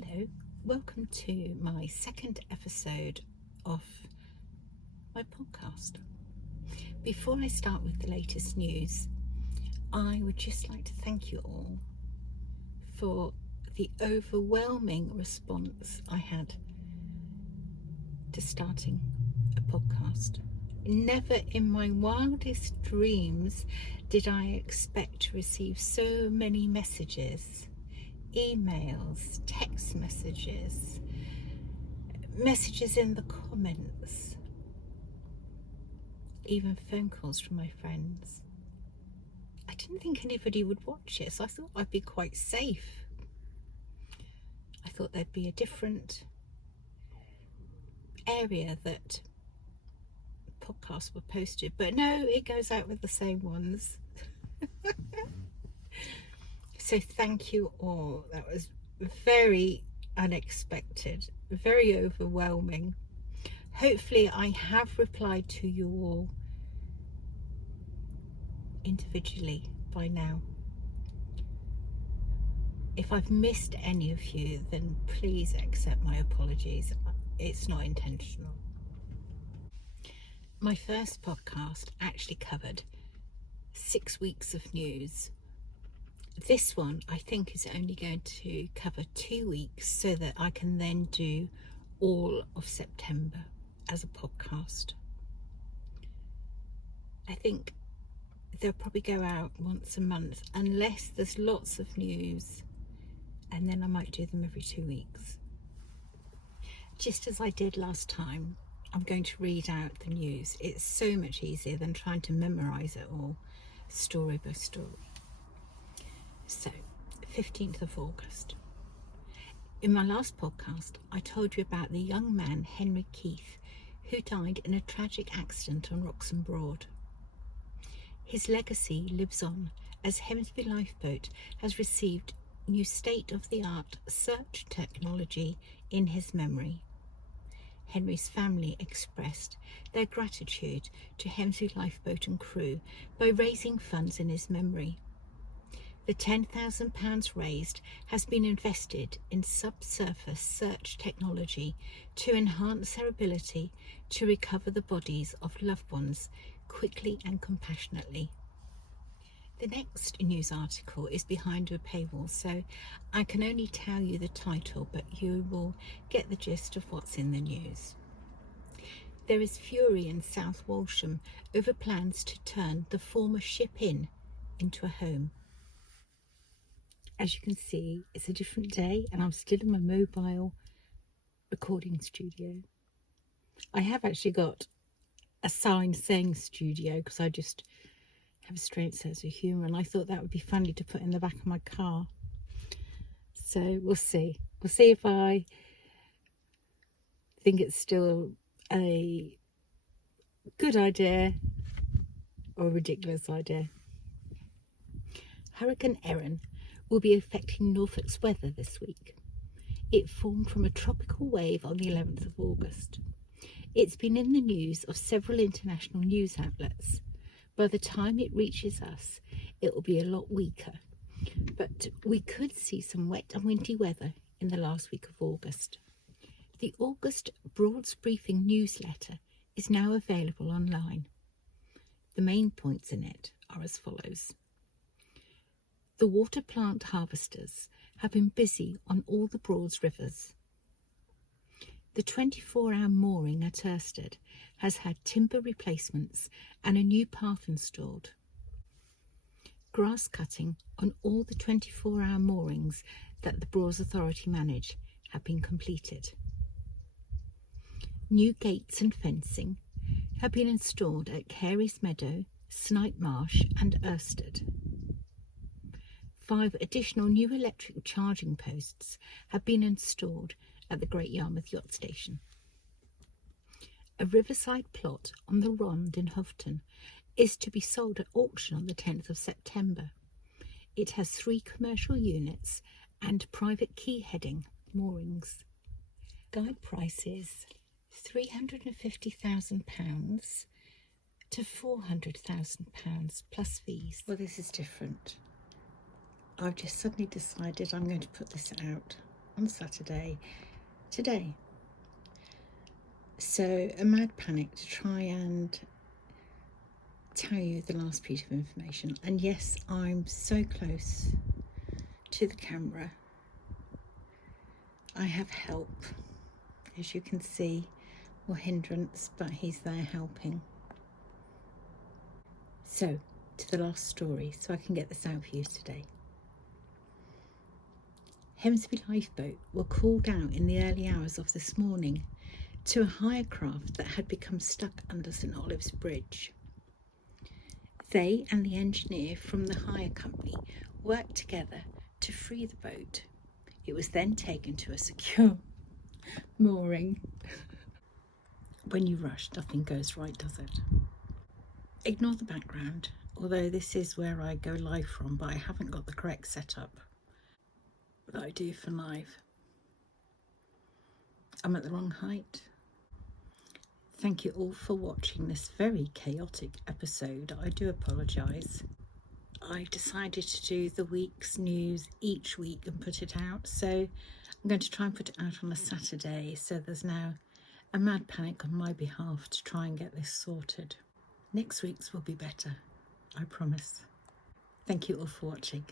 Hello, welcome to my second episode of my podcast. Before I start with the latest news, I would just like to thank you all for the overwhelming response I had to starting a podcast. Never in my wildest dreams did I expect to receive so many messages, emails, text messages, messages in the comments, even phone calls from my friends. I didn't think anybody would watch it, so I thought I'd be quite safe. I thought there'd be a different area that podcasts were posted, but no, it goes out with the same ones. So thank you all. That was very unexpected, very overwhelming. Hopefully I have replied to you all individually by now. If I've missed any of you, then please accept my apologies. It's not intentional. My first podcast actually covered 6 weeks of news. This one I think is only going to cover 2 weeks so that I can then do all of September as a podcast. I think they'll probably go out once a month unless there's lots of news, and then I might do them every 2 weeks. Just as I did last time, I'm going to read out the news. It's so much easier than trying to memorize it all story by story. So, 15th of August. In my last podcast, I told you about the young man Henry Keith who died in a tragic accident on Roxham Broad. His legacy lives on as Hemsby Lifeboat has received new state-of-the-art search technology in his memory. Henry's family expressed their gratitude to Hemsby Lifeboat and crew by raising funds in his memory. The £10,000 raised has been invested in subsurface search technology to enhance their ability to recover the bodies of loved ones quickly and compassionately. The next news article is behind a paywall, so I can only tell you the title, but you will get the gist of what's in the news. There is fury in South Walsham over plans to turn the former ship inn into a home. As you can see, it's a different day and I'm still in my mobile recording studio. I have actually got a sign saying studio because I just have a strange sense of humour, and I thought that would be funny to put in the back of my car. So we'll see. We'll see if I think it's still a good idea or a ridiculous idea. Hurricane Erin will be affecting Norfolk's weather this week. It formed from a tropical wave on the 11th of August. It's been in the news of several international news outlets. By the time it reaches us, it will be a lot weaker, but we could see some wet and windy weather in the last week of August. The August Broads Briefing newsletter is now available online. The main points in it are as follows. The water plant harvesters have been busy on all the Broads rivers. The 24-hour mooring at Ersted has had timber replacements and a new path installed. Grass cutting on all the 24-hour moorings that the Broads Authority manage have been completed. New gates and fencing have been installed at Carey's Meadow, Snipe Marsh and Ersted. 5 additional new electric charging posts have been installed at the Great Yarmouth Yacht Station. A riverside plot on the Rond in Houghton is to be sold at auction on the 10th of September. It has 3 commercial units and private key heading moorings. Guide prices £350,000 to £400,000 plus fees. Well, this is different. I've just suddenly decided I'm going to put this out on Saturday today. So a mad panic to try and tell you the last piece of information. And yes, I'm so close to the camera. I have help, as you can see, or hindrance, but he's there helping. So to the last story, so I can get this out for you today. Hemsby lifeboat were called out in the early hours of this morning to a hire craft that had become stuck under St Olave's Bridge. They and the engineer from the hire company worked together to free the boat. It was then taken to a secure mooring. When you rush, nothing goes right, does it? Ignore the background, although this is where I go live from, but I haven't got the correct setup that I do for live. I'm at the wrong height. Thank you all for watching this very chaotic episode. I do apologise. I decided to do the week's news each week and put it out, so I'm going to try and put it out on a Saturday, so there's now a mad panic on my behalf to try and get this sorted. Next week's will be better, I promise. Thank you all for watching.